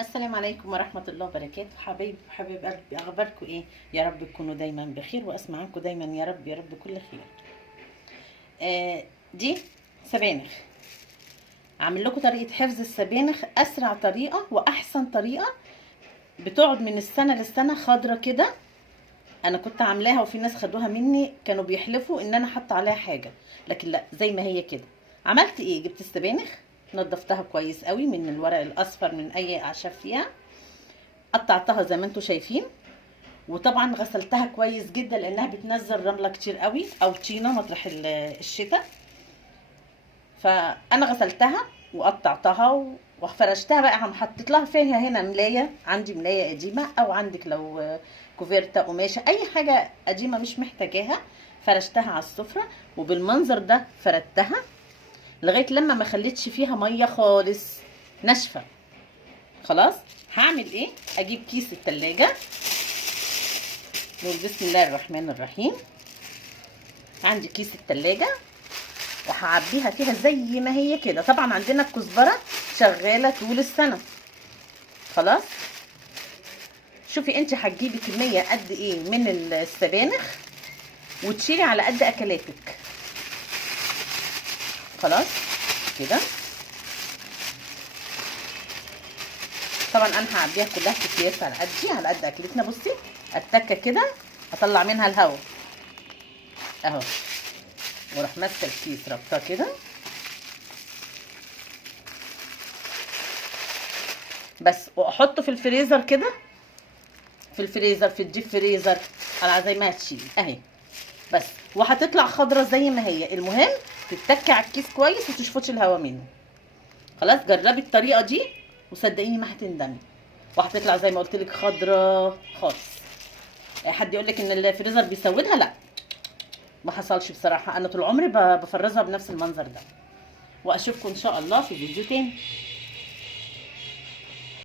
السلام عليكم ورحمة الله وبركاته. حبايب قلبي، أخباركم إيه؟ يا رب تكونوا دايما بخير وأسمع عنكم دايما يا رب يا رب كل خير. دي سبانخ. عامل لكم طريقة حفظ السبانخ، أسرع طريقة وأحسن طريقة، بتقعد من السنة للسنة خضرة كده. أنا كنت عاملاها وفي ناس خدوها مني كانوا بيحلفوا إن أنا حاطة عليها حاجة، لكن لا، زي ما هي كده. عملت إيه؟ جبت السبانخ، نضفتها كويس قوي من الورق الاصفر من اي اعشاب فيها، قطعتها زي ما انتم شايفين، وطبعا غسلتها كويس جدا لانها بتنزل رمله كتير قوي او طينه مطرح الشتاء. فانا غسلتها وقطعتها وفرشتها. بقى حطيت لها فيها هنا ملايه، عندي ملايه قديمه او عندك لو كوفيرتا قماشه اي حاجه قديمه مش محتاجاها، فرشتها على السفره وبالمنظر ده فردتها لغايه لما ما خليتش فيها ميه خالص، ناشفه. خلاص هعمل ايه؟ اجيب كيس التلاجة، نقول بسم الله الرحمن الرحيم. عندي كيس التلاجة وهعبيها فيها زي ما هي كده. طبعا عندنا الكزبره شغاله طول السنه. خلاص شوفي انت هتجيبي كميه قد ايه من السبانخ وتشيلي على قد اكلاتك. خلاص كده. طبعا انا هعبيها كلها في اكياس على قدي، على قد اكلتنا. بصي التكه كده هطلع منها الهواء اهو، واروح ماسكه الكيس ربطاه كده بس، واحطه في الفريزر كده، في الفريزر في الديب فريزر على زي ما هتشيلي اهي بس. وهتطلع خضره زي ما هي. المهم تتكي على الكيس كويس وتشفطش الهواء منه. خلاص جربي الطريقه دي وصدقيني ما هتندمي، وهتطلع زي ما قلت لك خضره خالص. حد يقول لك ان الفريزر بيسودها، لا ما حصلش بصراحه. انا طول عمري بفرزها بنفس المنظر ده. واشوفكم ان شاء الله في فيديو تاني.